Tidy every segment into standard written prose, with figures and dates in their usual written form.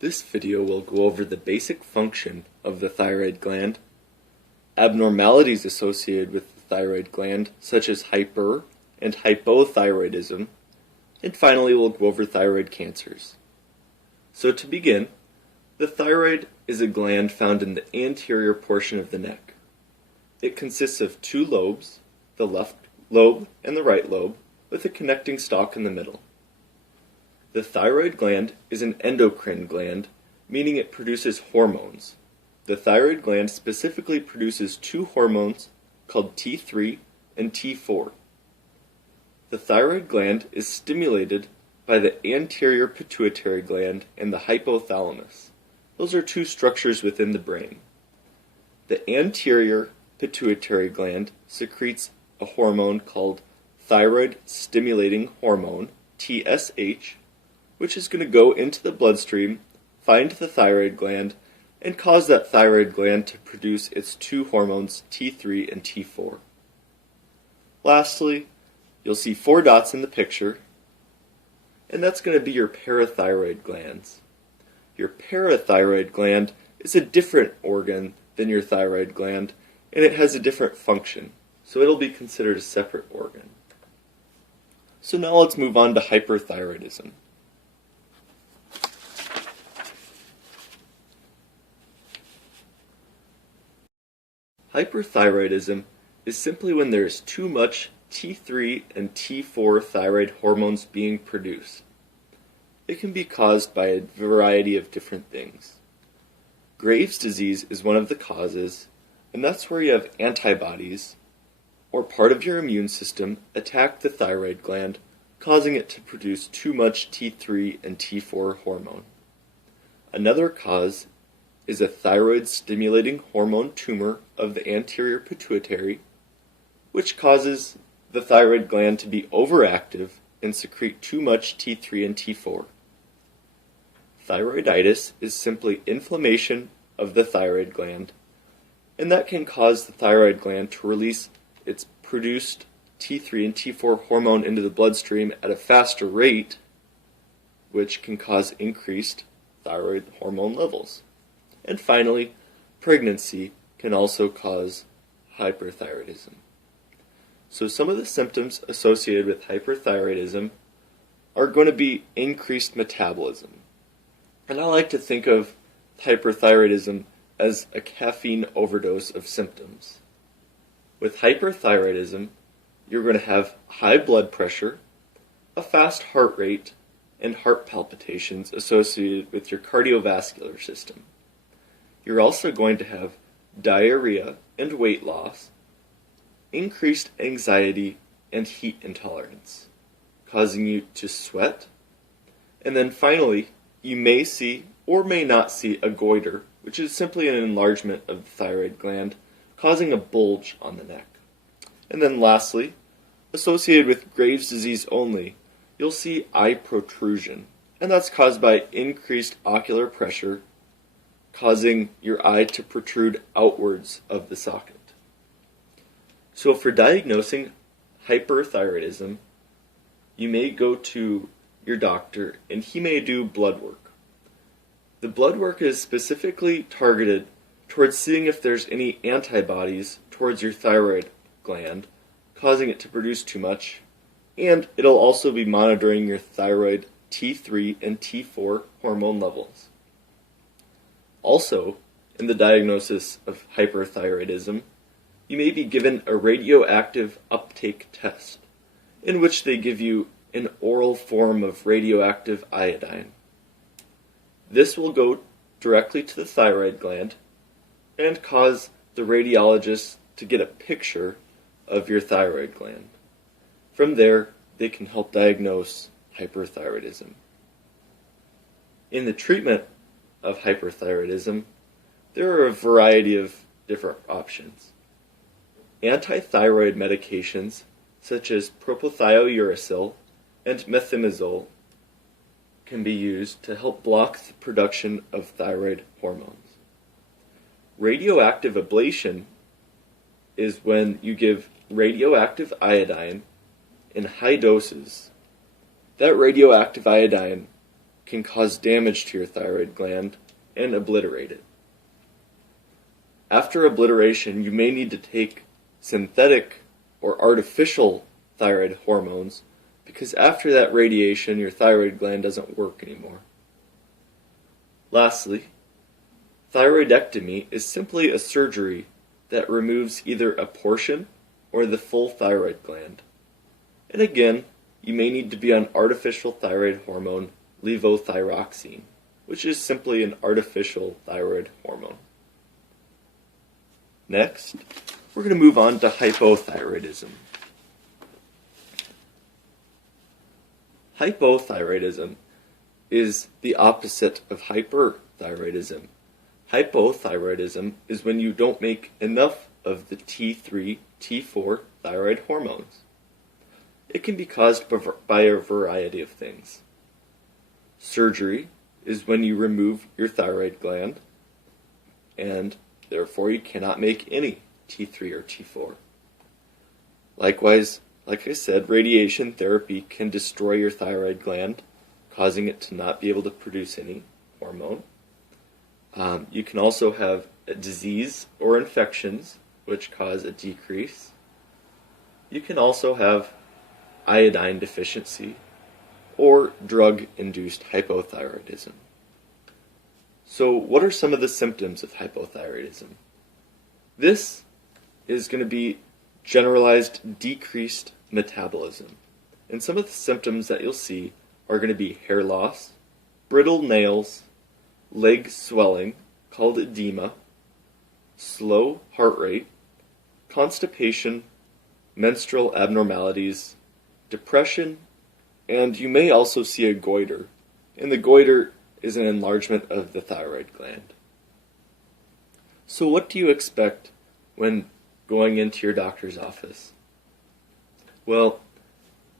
This video will go over the basic function of the thyroid gland, abnormalities associated with the thyroid gland, such as hyper and hypothyroidism, and finally we'll go over thyroid cancers. So to begin, the thyroid is a gland found in the anterior portion of the neck. It consists of two lobes, the left lobe and the right lobe, with a connecting stalk in the middle. The thyroid gland is an endocrine gland, meaning it produces hormones. The thyroid gland specifically produces two hormones called T3 and T4. The thyroid gland is stimulated by the anterior pituitary gland and the hypothalamus. Those are two structures within the brain. The anterior pituitary gland secretes a hormone called thyroid stimulating hormone, TSH, which is going to go into the bloodstream, find the thyroid gland, and cause that thyroid gland to produce its two hormones, T3 and T4. Lastly, you'll see four dots in the picture, and that's going to be your parathyroid glands. Your parathyroid gland is a different organ than your thyroid gland, and it has a different function, so it'll be considered a separate organ. So now let's move on to hyperthyroidism. Hyperthyroidism is simply when there is too much T3 and T4 thyroid hormones being produced. It can be caused by a variety of different things. Graves' disease is one of the causes, and that's where you have antibodies, or part of your immune system, attack the thyroid gland, causing it to produce too much T3 and T4 hormone. Another cause is a thyroid-stimulating hormone tumor of the anterior pituitary, which causes the thyroid gland to be overactive and secrete too much T3 and T4. Thyroiditis is simply inflammation of the thyroid gland, and that can cause the thyroid gland to release its produced T3 and T4 hormone into the bloodstream at a faster rate, which can cause increased thyroid hormone levels. And finally, pregnancy can also cause hyperthyroidism. So some of the symptoms associated with hyperthyroidism are going to be increased metabolism. And I like to think of hyperthyroidism as a caffeine overdose of symptoms. With hyperthyroidism, you're going to have high blood pressure, a fast heart rate, and heart palpitations associated with your cardiovascular system. You're also going to have diarrhea and weight loss, increased anxiety and heat intolerance, causing you to sweat, and then finally, you may see or may not see a goiter, which is simply an enlargement of the thyroid gland, causing a bulge on the neck. And then lastly, associated with Graves' disease only, you'll see eye protrusion, and that's caused by increased ocular pressure, causing your eye to protrude outwards of the socket. So for diagnosing hyperthyroidism, you may go to your doctor and he may do blood work. The blood work is specifically targeted towards seeing if there's any antibodies towards your thyroid gland, causing it to produce too much, and it'll also be monitoring your thyroid T3 and T4 hormone levels. Also, in the diagnosis of hyperthyroidism, you may be given a radioactive uptake test, in which they give you an oral form of radioactive iodine. This will go directly to the thyroid gland and cause the radiologist to get a picture of your thyroid gland. From there, they can help diagnose hyperthyroidism. In the treatment of hyperthyroidism, there are a variety of different options. Antithyroid medications such as propylthiouracil and methimazole can be used to help block the production of thyroid hormones. Radioactive ablation is when you give radioactive iodine in high doses. That radioactive iodine can cause damage to your thyroid gland and obliterate it. After obliteration, you may need to take synthetic or artificial thyroid hormones because after that radiation, your thyroid gland doesn't work anymore. Lastly, thyroidectomy is simply a surgery that removes either a portion or the full thyroid gland. And again, you may need to be on artificial thyroid hormone levothyroxine, which is simply an artificial thyroid hormone. Next, we're going to move on to hypothyroidism. Hypothyroidism is the opposite of hyperthyroidism. Hypothyroidism is when you don't make enough of the T3, T4 thyroid hormones. It can be caused by a variety of things. Surgery is when you remove your thyroid gland, and therefore you cannot make any T3 or T4. Likewise, like I said, radiation therapy can destroy your thyroid gland, causing it to not be able to produce any hormone. You can also have a disease or infections, which cause a decrease. You can also have iodine deficiency or drug-induced hypothyroidism. So what are some of the symptoms of hypothyroidism? This is going to be generalized decreased metabolism. And some of the symptoms that you'll see are going to be hair loss, brittle nails, leg swelling, called edema, slow heart rate, constipation, menstrual abnormalities, depression, and you may also see a goiter. And the goiter is an enlargement of the thyroid gland. So what do you expect when going into your doctor's office? Well,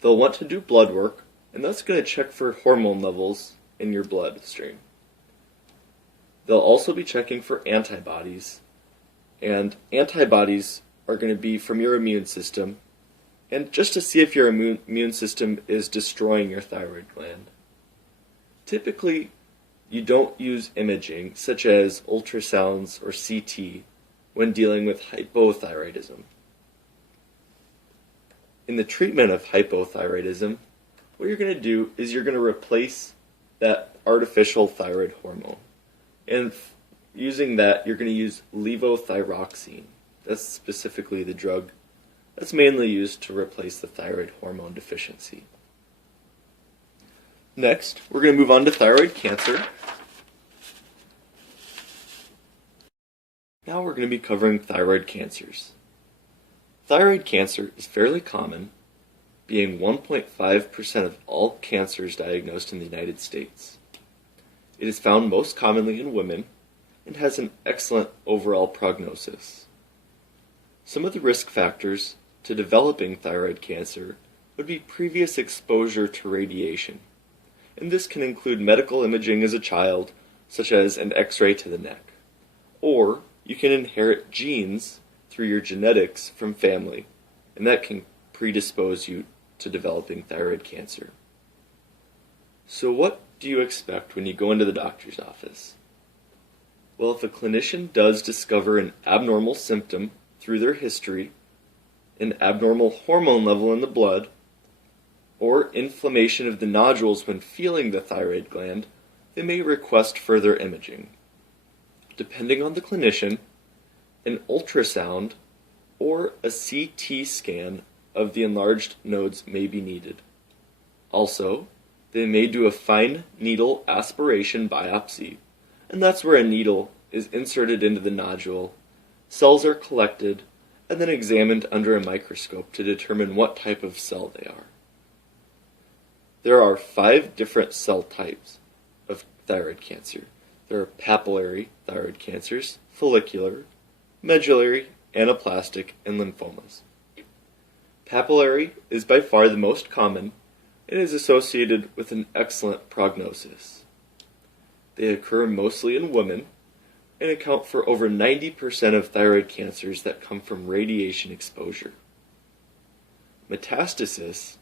they'll want to do blood work, and that's going to check for hormone levels in your bloodstream. They'll also be checking for antibodies, and antibodies are going to be from your immune system, and just to see if your immune system is destroying your thyroid gland. Typically, you don't use imaging, such as ultrasounds or CT, when dealing with hypothyroidism. In the treatment of hypothyroidism, what you're going to do is you're going to replace that artificial thyroid hormone. And using that, you're going to use levothyroxine. That's specifically the drug that's mainly used to replace the thyroid hormone deficiency. Next, we're going to move on to thyroid cancer. Now we're going to be covering thyroid cancers. Thyroid cancer is fairly common, being 1.5% of all cancers diagnosed in the United States. It is found most commonly in women and has an excellent overall prognosis. Some of the risk factors to developing thyroid cancer would be previous exposure to radiation, and this can include medical imaging as a child, such as an X-ray to the neck, or you can inherit genes through your genetics from family, and that can predispose you to developing thyroid cancer. So what do you expect when you go into the doctor's office? Well, if a clinician does discover an abnormal symptom through their history, an abnormal hormone level in the blood, or inflammation of the nodules when feeling the thyroid gland, they may request further imaging. Depending on the clinician, an ultrasound or a CT scan of the enlarged nodes may be needed. Also, they may do a fine needle aspiration biopsy, and that's where a needle is inserted into the nodule, cells are collected, and then examined under a microscope to determine what type of cell they are. There are 5 different cell types of thyroid cancer. There are papillary thyroid cancers, follicular, medullary, anaplastic, and lymphomas. Papillary is by far the most common and is associated with an excellent prognosis. They occur mostly in women and account for over 90% of thyroid cancers that come from radiation exposure. Metastasis,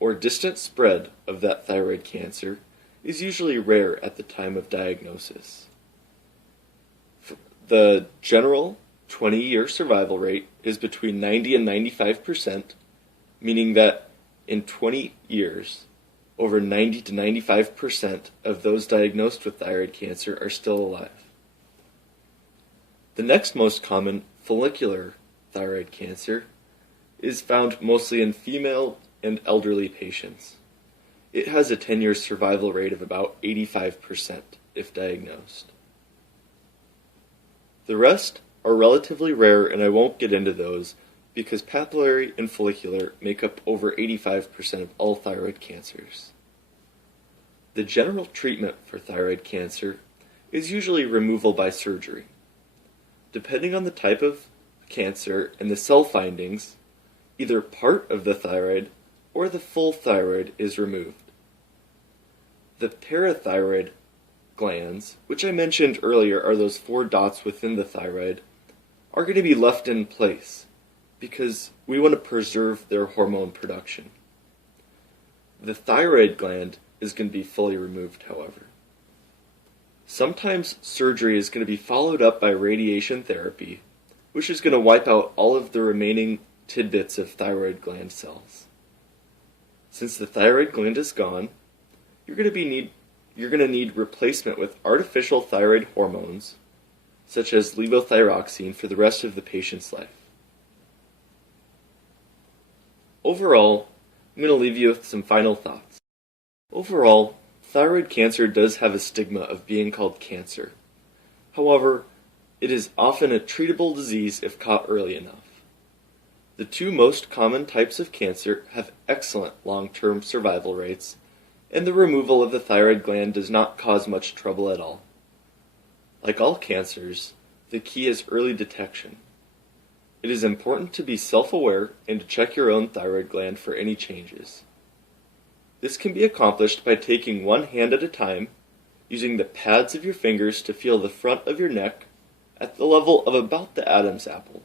or distant spread of that thyroid cancer, is usually rare at the time of diagnosis. The general 20-year survival rate is between 90 and 95%, meaning that in 20 years, over 90 to 95% of those diagnosed with thyroid cancer are still alive. The next most common, follicular thyroid cancer, is found mostly in female and elderly patients. It has a 10-year survival rate of about 85% if diagnosed. The rest are relatively rare, and I won't get into those because papillary and follicular make up over 85% of all thyroid cancers. The general treatment for thyroid cancer is usually removal by surgery. Depending on the type of cancer and the cell findings, either part of the thyroid or the full thyroid is removed. The parathyroid glands, which I mentioned earlier are those 4 dots within the thyroid, are going to be left in place because we want to preserve their hormone production. The thyroid gland is going to be fully removed, however. Sometimes surgery is going to be followed up by radiation therapy, which is going to wipe out all of the remaining tidbits of thyroid gland cells. Since the thyroid gland is gone, you're going to need replacement with artificial thyroid hormones, such as levothyroxine, for the rest of the patient's life. Overall, I'm going to leave you with some final thoughts. Overall, thyroid cancer does have a stigma of being called cancer. However, it is often a treatable disease if caught early enough. The 2 most common types of cancer have excellent long-term survival rates, and the removal of the thyroid gland does not cause much trouble at all. Like all cancers, the key is early detection. It is important to be self-aware and to check your own thyroid gland for any changes. This can be accomplished by taking one hand at a time, using the pads of your fingers to feel the front of your neck at the level of about the Adam's apple.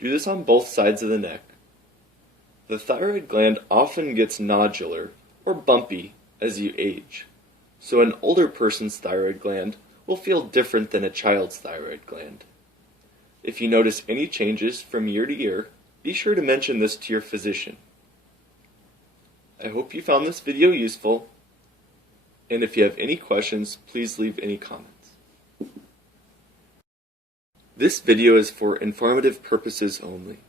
Do this on both sides of the neck. The thyroid gland often gets nodular or bumpy as you age, so an older person's thyroid gland will feel different than a child's thyroid gland. If you notice any changes from year to year, be sure to mention this to your physician. I hope you found this video useful, and if you have any questions, please leave any comments. This video is for informative purposes only.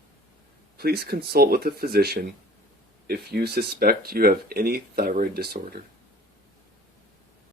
Please consult with a physician if you suspect you have any thyroid disorder.